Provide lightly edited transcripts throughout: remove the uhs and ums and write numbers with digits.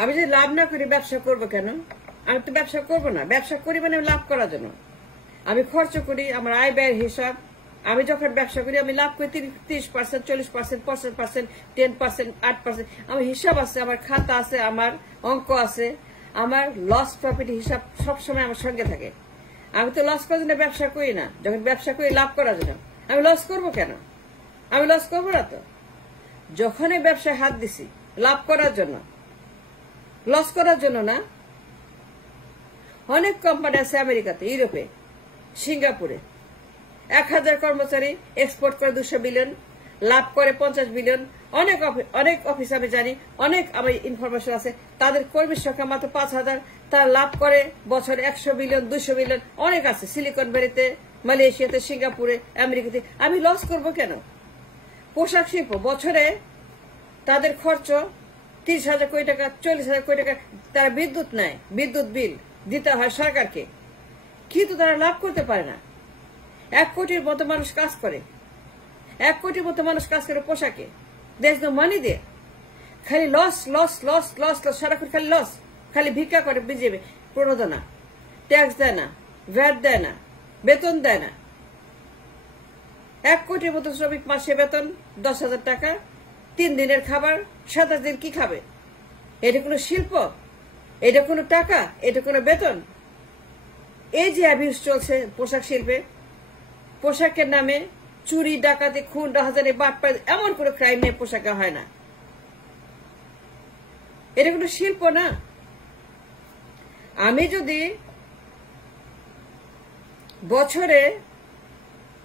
আমি যদি লাভ না করি ব্যবসা করব কেন? আমি তো ব্যবসা করব না। ব্যবসা করি মানে লাভ করার জন্য। আমি খরচ করি, আমার আয় ব্যয়ের হিসাব। আমি যখন ব্যবসা করি আমি লাভ করি 30%, 40%, 50%, 10%, 8%। আমার হিসাব আছে, আমার খাতা আছে, আমার অঙ্ক আছে, আমার লস প্রফিট হিসাব সবসময় আমার সঙ্গে থাকে। আমি তো লস করার জন্য ব্যবসা করি না। যখন ব্যবসা করি লাভ করার জন্য। আমি লস করব কেন? আমি লস করবো না তো। যখনই ব্যবসায় হাত দিছি লাভ করার জন্য, লস করার জন্য না। অনেক কোম্পানি আছে আমেরিকাতে, ইউরোপে, সিঙ্গাপুরে। 1000 কর্মচারী, এক্সপোর্ট করে 200 বিলিয়ন, লাভ করে 50 বিলিয়ন। অনেক অফিস আমি জানি, অনেক আমার ইনফরমেশন আছে, তাদের কর্মীর সংখ্যা মাত্র 5000, তারা লাভ করে বছরে 100 বিলিয়ন, 200 বিলিয়ন। অনেক আছে সিলিকন ভ্যালিতে, মালয়েশিয়াতে, সিঙ্গাপুরে, আমেরিকাতে। আমি লস করব কেন? পোশাক শিল্প বছরে তাদের খরচ 30,000 কোটি টাকা, 40,000 কোটি টাকা। তারা বিদ্যুৎ নেয়, বিদ্যুৎ বিল দিতে হয় সরকারকে, কিন্তু তারা লাভ করতে পারে না। 1 কোটির মতো মানুষ কাজ করে, 1 কোটির মতো মানুষ কাজ করে পোশাকে। দেশ নো মানি দিয়ে খালি loss loss loss loss loss, সারাক্ষণ খালি লস, খালি ভিক্ষা করে বিজেপি। প্রণোদনা, ট্যাক্স দেয় না, ভ্যাট দেয় না, বেতন দেয় না। 1 কোটির মতো শ্রমিক, মাসে বেতন 10,000 টাকা, 3 দিনের খাবার, 27 দিন কি খাবে? এটা কোনো শিল্প? এটা কোনো টাকা? এটা কোনো বেতন? এই যে অ্যাবিউজ চলছে পোশাক শিল্পে, পোশাকের নামে চুরি, ডাকাতি, খুন, রাহাজানি, বাটপাড়ি, এমন কোনো ক্রাইম নেই পোশাকে হয় না। এটা কোনো শিল্প না। আমি যদি বছরে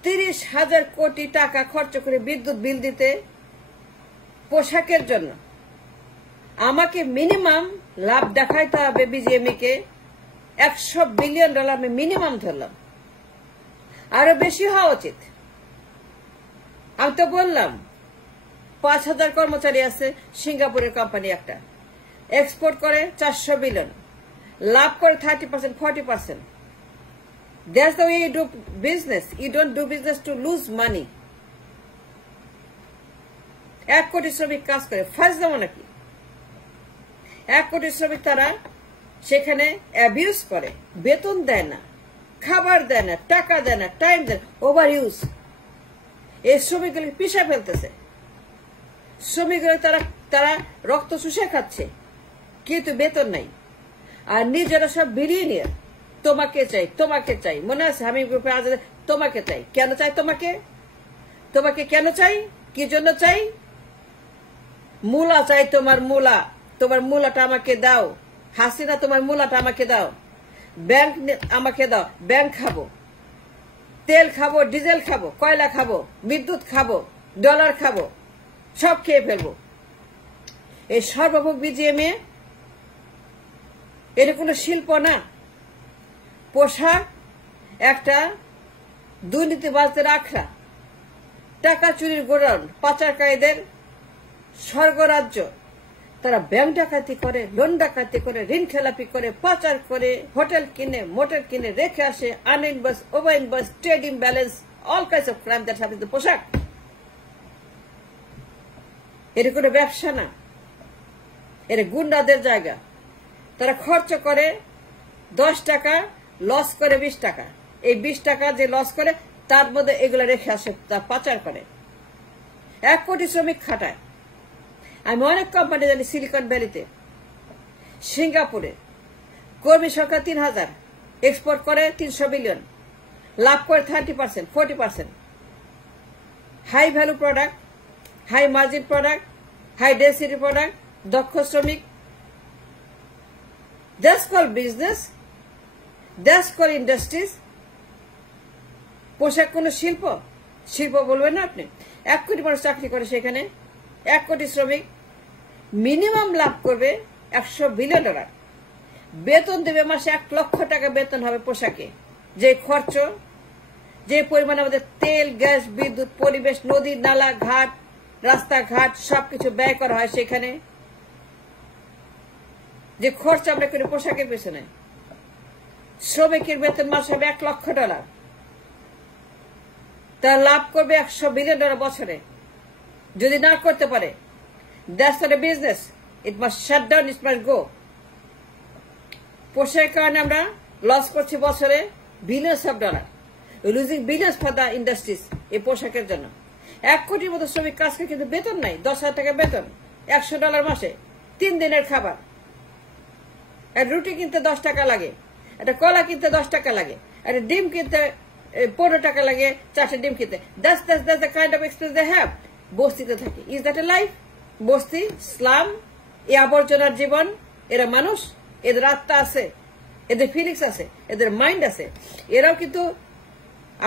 30,000 কোটি টাকা খরচ করে বিদ্যুৎ বিল দিতে পোশাকের জন্য, আমাকে মিনিমাম লাভ দেখাইতে হবে বিজিএমই কে $100 বিলিয়ন। আমি মিনিমাম ধরলাম, আরো বেশি হওয়া উচিত। আমি তো বললাম 5,000 কর্মচারী আছে, সিঙ্গাপুরের কোম্পানি একটা, এক্সপোর্ট করে 400 বিলিয়ন, লাভ করে 30%, 40%। That's the way you do business. You don't do business to lose money. 1 কোটি শ্রমিক কাজ করে, ফার্স্ট দেবো নাকি? 1 কোটি শ্রমিক তারা সেখানে অ্যাবিউজ করে, বেতন দেয় না, খাবার দেয় না, টাকা দেয় না, টাইম দেয়, ওভার ইউজ। এই শ্রমিকগুলো পিষে ফেলতেছে। শ্রমিকগুলো তারা রক্ত চুষে খাচ্ছে, কিন্তু বেতন নাই। আর নিজেরা সব বেরিয়ে নিয়ে তোমাকে চাই, তোমাকে চাই। মনে আছে আমি গ্রুপে আজ তোমাকে চাই। কেন চাই তোমাকে? তোমাকে কেন চাই? কি জন্য চাই? মূলা চাই, তোমার মূলা। তোমার মূলাটা আমাকে দাও। হাসিনা, তোমার মূলাটা আমাকে দাও। ব্যাংক আমাকে দাও, ব্যাংক খাবো, তেল খাবো, ডিজেল খাবো, কয়লা খাবো, বিদ্যুৎ খাবো, ডলার খাবো, সব খেয়ে ফেলবো। এই সর্বভোগ বিজিএমএ এটা কোনো শিল্প না। পোশাক একটা দুর্নীতিবাজদের আখড়া, টাকা চুরির গোডাউন, পাচারকারীদের স্বর্গরাজ্য। তারা ব্যাংক ডাকাতি করে, লোন ডাকাতি করে, ঋণ খেলাপি করে, পাচার করে, হোটেল কিনে, মোটেল কিনে রেখে আসে, uninvoice, over invoice, trade imbalance, all kinds of crime that happens to পোশাক। এটা কোনো ব্যবসা না, এটা গুন্ডাদের জায়গা। তারা খরচ করে 10 টাকা, লস করে 20 টাকা। এই 20 টাকা যে লস করে তার মধ্যে এগুলো রেখে আসে, তা পাচার করে। 1 কোটি শ্রমিক খাটায়। আমি অনেক কোম্পানি জানি, সিলিকন ভ্যালিতে, সিঙ্গাপুরে কর্মী সংখ্যা 3000, এক্সপোর্ট করে 300 বিলিয়ন, লাভ করে 30%, 40%। High value product, high margin product, high density product, দক্ষ শ্রমিক। That's called business. That's called industries. পোশাক কোন শিল্প? শিল্প বলবেন না আপনি? 1 কোটি মানুষ চাকরি করে সেখানে, 1 কোটি শ্রমিক, মিনিমাম লাভ করবে $100 বিলিয়ন। বেতন দেবে মাসে 1 লক্ষ টাকা বেতন হবে পোশাকে। যে খরচ, যে পরিমাণ আমাদের তেল, গ্যাস, বিদ্যুৎ, পরিবেশ, নদী, নালা, ঘাট, রাস্তাঘাট সবকিছু ব্যয় করা হয় সেখানে, যে খরচ আমরা করি পোশাকের পেছনে, শ্রমিকের বেতন মাস হবে $1 লক্ষ। তার লাভ করবে $100 বিলিয়ন বছরে। যদি না করতে পারে, that's not a business, it must shut down, it must go. পোশাকের কারণে আমরা লস করছি বছরে billions of dollar, losing billions for the industries এই পোশাকের জন্য। 1 কোটির মতো শ্রমিক কাজ করে, কিন্তু বেতন নাই, 10,000 টাকা বেতন, $100 মাসে, 3 দিনের খাবার। রুটি কিনতে 10 টাকা লাগে, একটা কলা কিনতে 10 টাকা লাগে, একটা ডিম কিনতে 15 টাকা লাগে, 4টে ডিম কিনতে। That's the kind of experience they have. বস্তিতে থাকে। Is that a life? বস্তি, স্লাম, এই আবর্জনার জীবন। এরা মানুষ, এদের আত্মা আছে, এদের ফিলিংস আছে, এদের মাইন্ড আছে। এরাও কিন্তু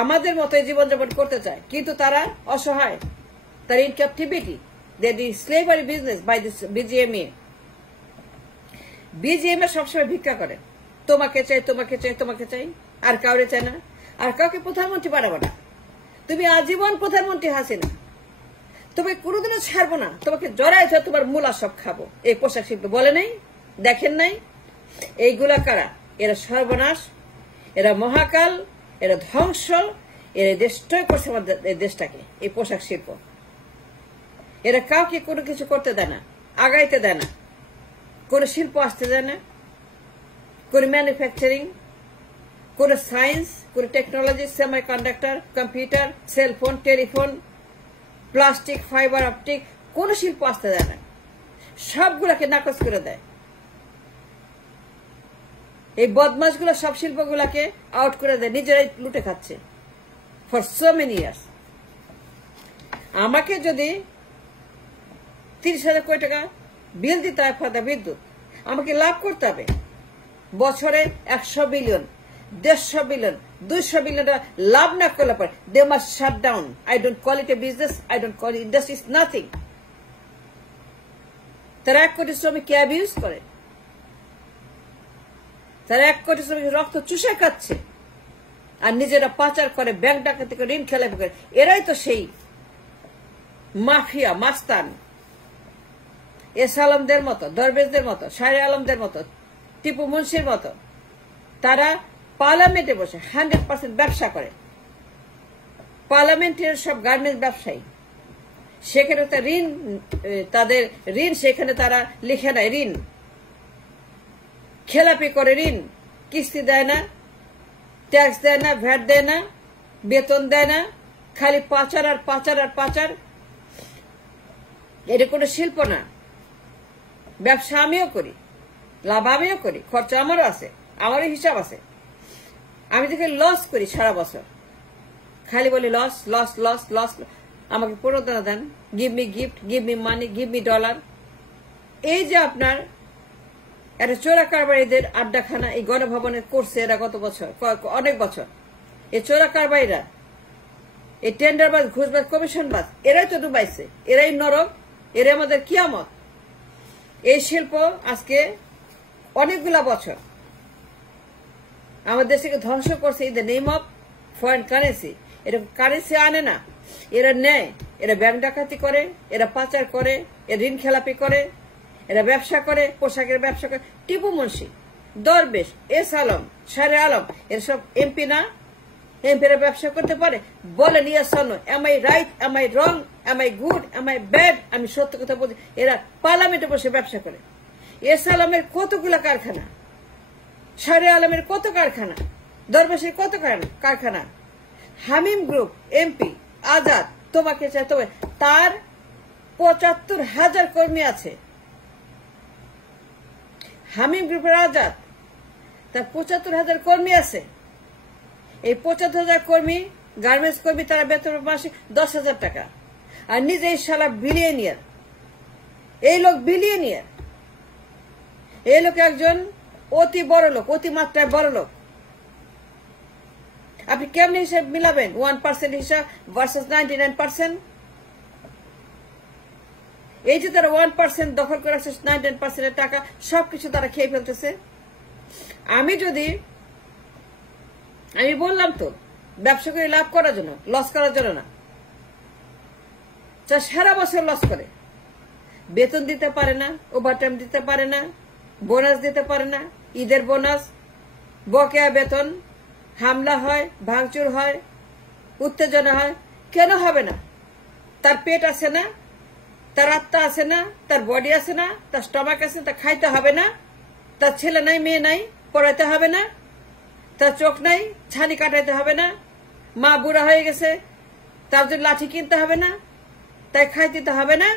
আমাদের মতো জীবনযাপন করতে চায়, কিন্তু তারা অসহায়, তারা in captivity. They the slavery business by this BGMEA. BGMEA সবসময় ভিক্ষা করে, তোমাকে চাই, তোমাকে চাই, তোমাকে চাই, আর কাউরে চায় না। আর কাউকে প্রধানমন্ত্রী বানাবো না, তুমি আজীবন প্রধানমন্ত্রী হাসিনা, তুমি কোনোদিনও ছাড়বো না, তোমাকে জড়াই ধরে তোমার মূলা সব খাবো। এই পোশাক শিল্প বলে নাই? দেখেন নাই? এইগুলা কারা? এরা সর্বনাশ, এরা মহাকাল, এরা ধ্বংস, এরা ডিস্ট্রয় করছে আমাদের দেশটাকে। এই পোশাক শিল্প, এরা কাউকে কোনো কিছু করতে দেয় না, আগাইতে দেয় না, কোনো শিল্প আসতে দেয় না, কোনো ম্যানুফ্যাকচারিং, কোনো সায়েন্স, কোনো technology, semi conductor, computer, cellphone, telephone, plastic, fibre optic, কোন শিল্প আসতে দেয় না, সবগুলাকে নাকচ করে দেয়। এই বদমাশগুলো সব শিল্পগুলাকে আউট করে দেয়, নিজেরাই লুটে খাচ্ছে ফর সো মেনি ইয়ার্স। আমাকে যদি 30,000 কোটি টাকা বিল দিতে হয় ফর দ্য বিদ্যুৎ, আমাকে লাভ করতে হবে বছরে 100 বিলিয়ন, 150 বিলিয়ন, 200 বিলিয়ন টাকা লাভ না করলে পরে they must shut down. I don't call it a business, I don't call it industry, nothing. তারা 1 কোটি শ্রমিককে অ্যাবিউজ করে, তারা 1 কোটি শ্রমিক রক্ত চুষে খাচ্ছে, আর নিজেরা পাচার করে, ব্যাংক ডাকাতি করে, ঋণ খেলাপি করে। এরাই তো সেই মাফিয়া, মাস্তান। এস আলমদের মতো, দরবেশদের মতো, শাহরি আলমদের মতো, টিপু মুন্সির মতো, তারা পার্লামেন্টে বসে 100% ব্যবসা করে। পার্লামেন্টের সব গার্মেন্টস ব্যবসায়ী, সেখানে ঋণ, তাদের ঋণ সেখানে তারা লিখে নেয়, ঋণ খেলাপি করে, ঋণ কিস্তি দেয় না, ট্যাক্স দেয় না, ভ্যাট দেয় না, বেতন দেয় না, খালি পাচার আর পাচার আর পাচার। এটা কোনো শিল্প না। ব্যবসা আমিও করি, লাভ আমিও করি, খরচা আমারও আছে, আমারও হিসাব আছে। আমি দেখে লস করি সারা বছর, খালি বলি লস লস লস লস। আমাকে প্রণোদনা দেন, give me gift, give me money, give me dollar. এই যে আপনার একটা চোরা কারবারিদের আড্ডাখানা এই গণভবনে করছে এরা গত বছর, অনেক বছর। এই চোরা কারবারিরা, এই টেন্ডারবাজ, ঘুষবাজ, কমিশনবাজ, এরাই তো ডুবাইছে, এরাই নরক, এরা আমাদের কিয়ামত। এই শিল্প আজকে অনেকগুলা বছর আমাদের দেশকে ধ্বংস করছে in the name of foreign currency. এরা কারেন্সি আনে না, এরা নেয়, এরা ব্যাংক ডাকাতি করে, এরা পাচার করে, এরা ঋণ খেলাপি করে, এরা ব্যবসা করে, পোশাকের ব্যবসা করে। টিপু মুন্সি, দরবেশ, এস আলম, শাহরি আলম, এরা সব এমপি না? এমপিরা ব্যবসা করতে পারে? বলেন yes or no, am I right, am I wrong, am I good, am I bad? আমি সত্য কথা বলছি, এরা পার্লামেন্টে বসে ব্যবসা করে। এস আলমের কতগুলা কারখানা, শাহরি আলমের কত কারখানা, দরবেশের কত কারখানা, হামিম গ্রুপ, এমপি আজাদ, তোমাকে চাই, তবে তার 75,000 কর্মী আছে। হামিম গ্রুপের আজাদ, তার 75,000 কর্মী আছে। এই 75,000 কর্মী, গার্মেন্টস কর্মী, তারা বেতন মাসে 10,000 টাকা। আর নিজে এই শালা বিলিয়নিয়ার, এই লোক বিলিয়নিয়ার, এই লোক একজন অতি বড় লোক, অতি মাত্রায় বড় লোক। আপনি কেমনি হিসাব মিলাবেন 1% হিসাব ভার্সেস 99%? এই যে তারা 1% দখল করে রাখছে, 99% টাকা সবকিছু তারা খেয়ে ফেলতেছে। আমি বললাম তো, ব্যবসা করে লাভ করার জন্য, লস করার জন্য না। সারা বছর লস করে, বেতন দিতে পারে না, ওভারটাইম দিতে পারে না, বোনাস দিতে পারে না, ঈদের বোনাস, বকেয়া বেতন, হামলা হয়, ভাঙচুর হয়, উত্তেজনা হয়। কেন হবে না? তার পেট আছে না, তার আত্মা আছে না, তার বডি আছে না, তার স্টমাক আছে, তার খাইতে হবে না, তার ছেলে নাই, মেয়ে নাই, পড়াইতে হবে না, তার চোখ নাই, ছানি কাটাইতে হবে না, মা বুড়া হয়ে গেছে, তার জন্য লাঠি কিনতে হবে না, তাই খাই দিতে হবে না,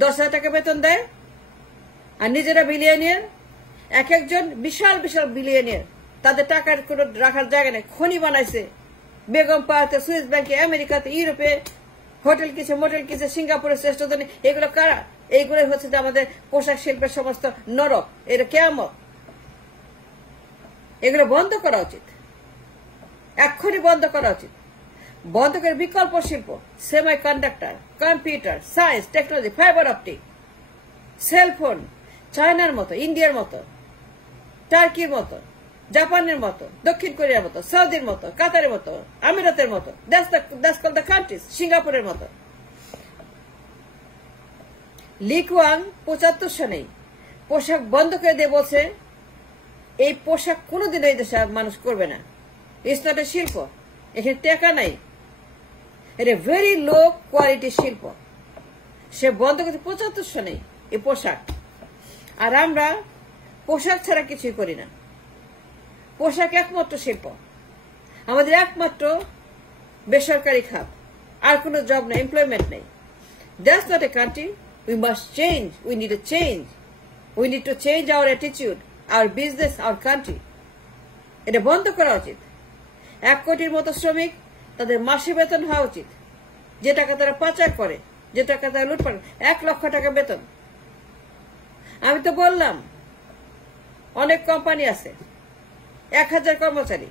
10,000 টাকা বেতন দেয়। আর নিজেরা বিলিয়নিয়ার, এক একজন বিশাল বিশাল বিলিয়নিয়ার, তাদের টাকার কোনো রাখার জায়গা নেই, খনি বানাইছে বেগম পাড়াতে, সুইস ব্যাংকে, আমেরিকাতে, ইউরোপে, হোটেল কিছে, মোটেল কিছে, সিঙ্গাপুরের শ্রেষ্ঠ ধনী। এগুলো কারা? এইগুলো হচ্ছে যে আমাদের পোশাক শিল্পের সমস্ত নরক, এটা কেমন। এগুলো বন্ধ করা উচিত, এক্ষুনি বন্ধ করা উচিত। বন্ধ করে বিকল্প শিল্প, semi conductor, computer, science, technology, fibre optic, cellphone, চায়নার মতো, ইন্ডিয়ার মতো, টার্কির মতো, জাপানের মতো, দক্ষিণ কোরিয়ার মতো, সৌদির মতো, কাতারের মতো, আমিরাতের মতো, দ্যাটস কল দ্য কান্ট্রিজ, সিঙ্গাপুরের মতো। লি কুয়াং 75 সনেই পোশাক বন্ধ করে দিয়ে বলছে এই পোশাক কোনোদিন এই দেশে মানুষ করবে না। ইটস নট এ শিল্প, এখানে টাকা নাই, এটা ভেরি লো কোয়ালিটির শিল্প। সে বন্ধ করছে 75 সনেই এই পোশাক। আর আমরা পোশাক ছাড়া কিছুই করি না। পোশাক একমাত্র শিল্প, আমাদের একমাত্র বেসরকারি খাত, আর কোনো জব নেই, এমপ্লয়মেন্ট নেই। That's not a country. We must change, we need a change, we need to change our attitude, hour business, our country. এটা বন্ধ করা উচিত। 1 কোটির মতো শ্রমিক, তাদের মাসে বেতন হওয়া উচিত। যে টাকা তারা পাচার করে, যে টাকা তারা লুটপাট, 1 লক্ষ টাকা বেতন। আমি তো বললাম অনেক কোম্পানি আছে, 1000 কর্মচারী,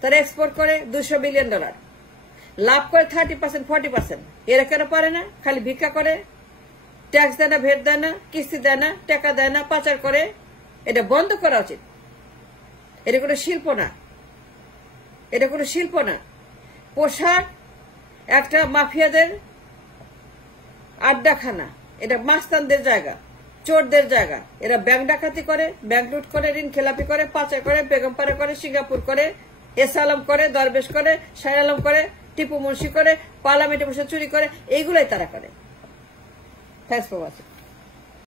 তারা এক্সপোর্ট করে $200 বিলিয়ন, লাভ করে 30%, 40%। এরা কেন পারে না? খালি ভিক্ষা করে, ট্যাক্স দেয় না, ভেট দেয় না, কিস্তি দেয় না, টাকা দেয় না, পাচার করে। এটা বন্ধ করা উচিত। এটা কোনো শিল্প না, এটা কোনো শিল্প না। পোশাক একটা মাফিয়াদের আড্ডাখানা, এটা মাস্তানদের জায়গা, চোরদের জায়গা। এরা ব্যাংক ডাকাতি করে, ব্যাংক লুট করে, ঋণ খেলাপি করে, পাচার করে, বেগমপাড়া করে, সিঙ্গাপুর করে, এস আলম করে, দরবেশ করে, শাহ আলম করে, টিপু মুন্সি করে, পার্লামেন্টে বসে চুরি করে, এইগুলাই তারা করে। Thanks for watching.